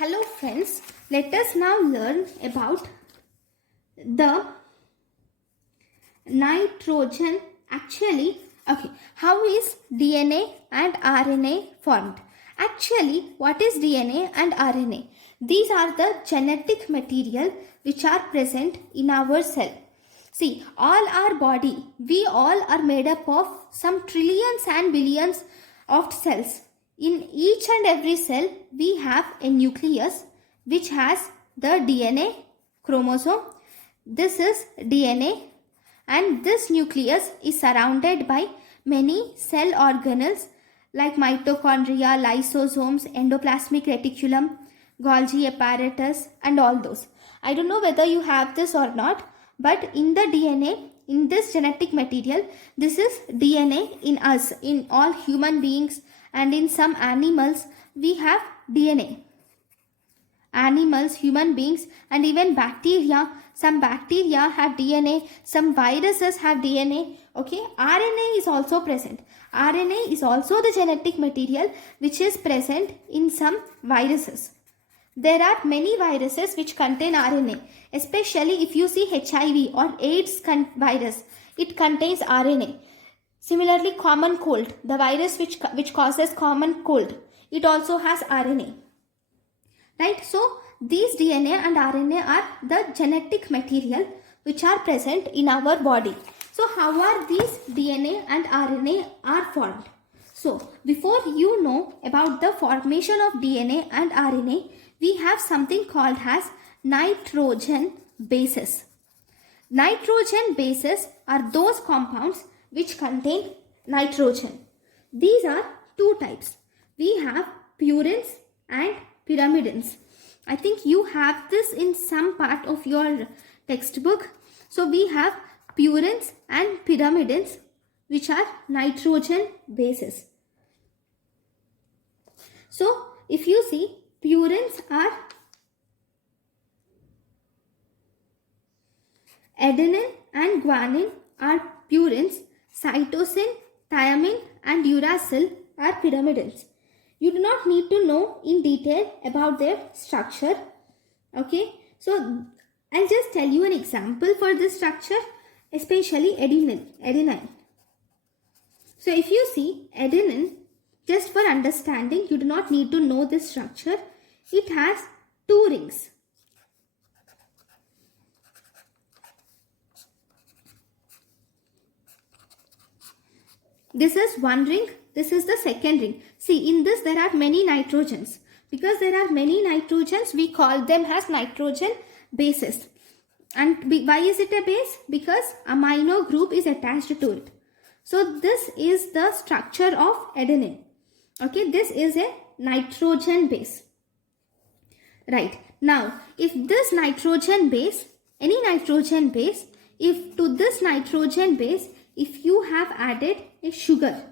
Hello friends, let us now learn about the nitrogen. How is DNA and RNA formed? Actually, what is DNA and RNA? These are the genetic material which are present in our cell. See, all our body, we all are made up of some trillions and billions of cells. In each and every cell, we have a nucleus which has the DNA chromosome. This is DNA, and this nucleus is surrounded by many cell organelles like mitochondria, lysosomes, endoplasmic reticulum, Golgi apparatus, and all those. I don't know whether you have this or not, but in the DNA, in this genetic material, this is DNA in us, in all human beings, and in some animals we have DNA. Animals, human beings, and even bacteria. Some bacteria have DNA, some viruses have DNA. Okay, RNA is also present. RNA is also the genetic material which is present in some viruses. There are many viruses which contain RNA, especially if you see HIV or AIDS virus, it contains RNA. Similarly, common cold, the virus which causes common cold, it also has RNA. Right? So, these DNA and RNA are the genetic material which are present in our body. So, how are these DNA and RNA are formed? So, before you know about the formation of DNA and RNA, we have something called as nitrogen bases. Nitrogen bases are those compounds which contain nitrogen. These are two types. We have purines and pyrimidines. I think you have this in some part of your textbook. So we have purines and pyrimidines which are nitrogen bases. So if you see, purines are adenine and guanine are purines, cytosine, thymine and uracil are pyrimidines. You do not need to know in detail about their structure. Okay, so I'll just tell you an example for this structure, especially adenine. So if you see adenine, just for understanding, you do not need to know this structure. It has two rings. This is one ring. This is the second ring. See, in this there are many nitrogens. Because there are many nitrogens, we call them as nitrogen bases. And why is it a base? Because amino group is attached to it. So this is the structure of adenine. Okay, this is a nitrogen base. Right. Now, if this nitrogen base, any nitrogen base, if to this nitrogen base, if you have added a sugar.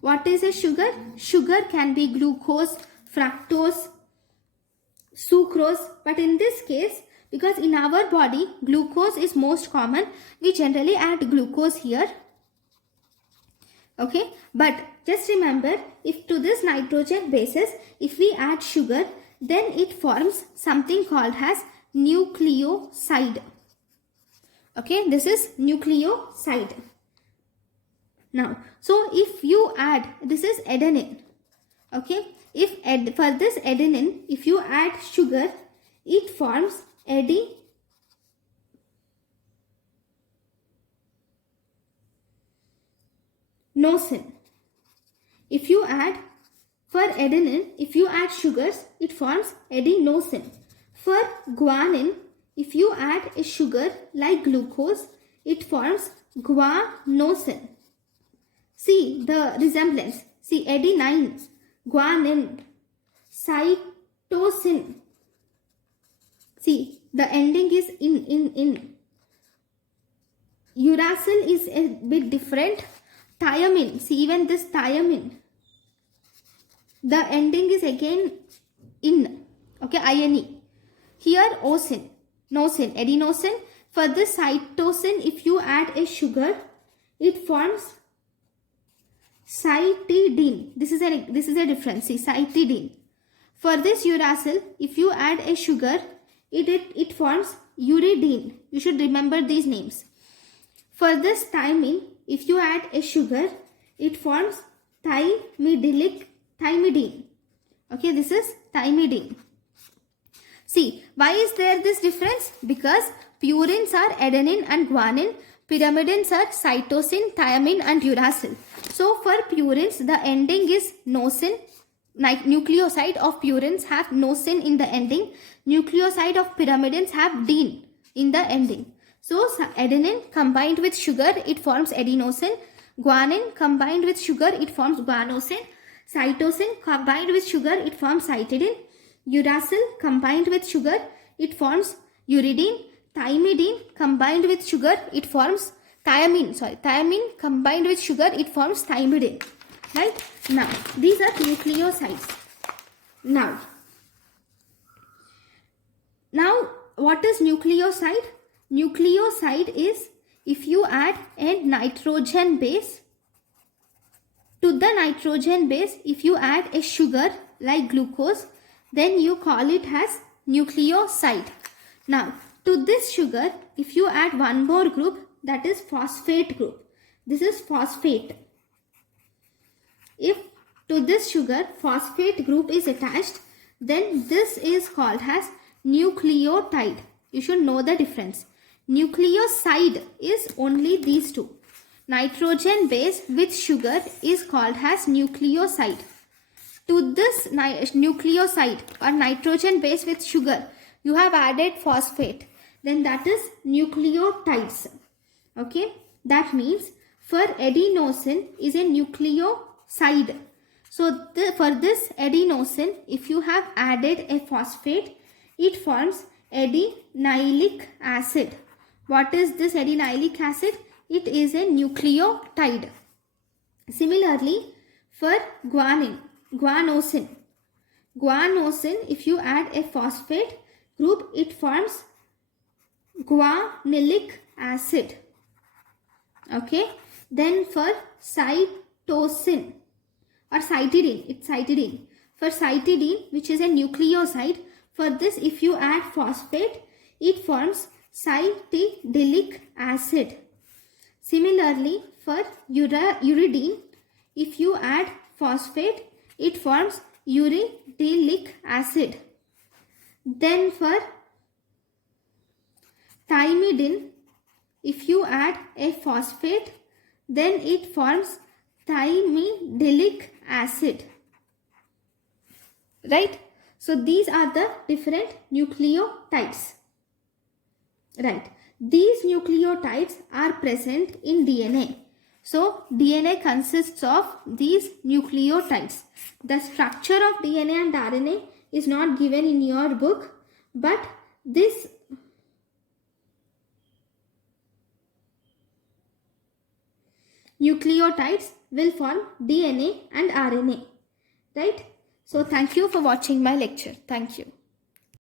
What is a sugar? Sugar can be glucose, fructose, sucrose. But in this case, because in our body, glucose is most common, we generally add glucose here. Okay. But just remember, if to this nitrogen bases, if we add sugar, then it forms something called as nucleoside. Okay. This is nucleoside. Now, so if you add, this is adenine. Okay, for this adenine, if you add sugar, it forms adenosine. If you add, for adenine, if you add sugars, it forms adenosine. For guanine, if you add a sugar like glucose, it forms guanosine. See the resemblance. See adenine, guanine, cytosine. See the ending is in. Uracil is a bit different. Thymine. See even this thymine. The ending is again in. Okay, INE. Here osine, nosine, adenosine. For this cytosine, if you add a sugar, it forms cytidine. This is a difference. See, cytidine. For this uracil, if you add a sugar, it forms uridine. You should remember these names. For this thymine, if you add a sugar, it forms thymidine. Okay, this is thymidine. See, why is there this difference? Because purines are adenine and guanine, pyrimidines are cytosine, thymine and uracil. So for purines, the ending is nosin. Nucleoside of purines have nosin in the ending. Nucleoside of pyrimidines have dine in the ending. So adenine combined with sugar, it forms adenosine. Guanine combined with sugar, it forms guanosine. Cytosine combined with sugar, it forms cytidine. Uracil combined with sugar, it forms uridine. Thymidine combined with sugar, it forms thiamine. Thiamine combined with sugar, it forms thymidine. Right? Now, these are nucleosides. Now, what is nucleoside? Nucleoside is if you add a nitrogen base. To the nitrogen base, if you add a sugar like glucose, then you call it as nucleoside. Now, to this sugar, if you add one more group, that is phosphate group. This is phosphate. If to this sugar phosphate group is attached, then this is called as nucleotide. You should know the difference. Nucleoside is only these two. Nitrogen base with sugar is called as nucleoside. To this nucleoside or nitrogen base with sugar, you have added phosphate. Then that is nucleotides. Okay, that means for adenosine is a nucleoside. So for this adenosine, if you have added a phosphate, it forms adenylic acid. What is this adenylic acid? It is a nucleotide. Similarly, for guanosine, if you add a phosphate group, it forms guanylic acid. Okay. Then for cytosine or cytidine, it's cytidine. For cytidine, which is a nucleoside, for this if you add phosphate, it forms cytidilic acid. Similarly, for uridine, if you add phosphate, it forms uridilic acid. Then for thymidine, if you add a phosphate, then it forms thymidilic acid. Right? So these are the different nucleotides. Right. These nucleotides are present in DNA. So DNA consists of these nucleotides. The structure of DNA and RNA is not given in your book, but this nucleotides will form DNA and RNA. Right? So thank you for watching my lecture. Thank you.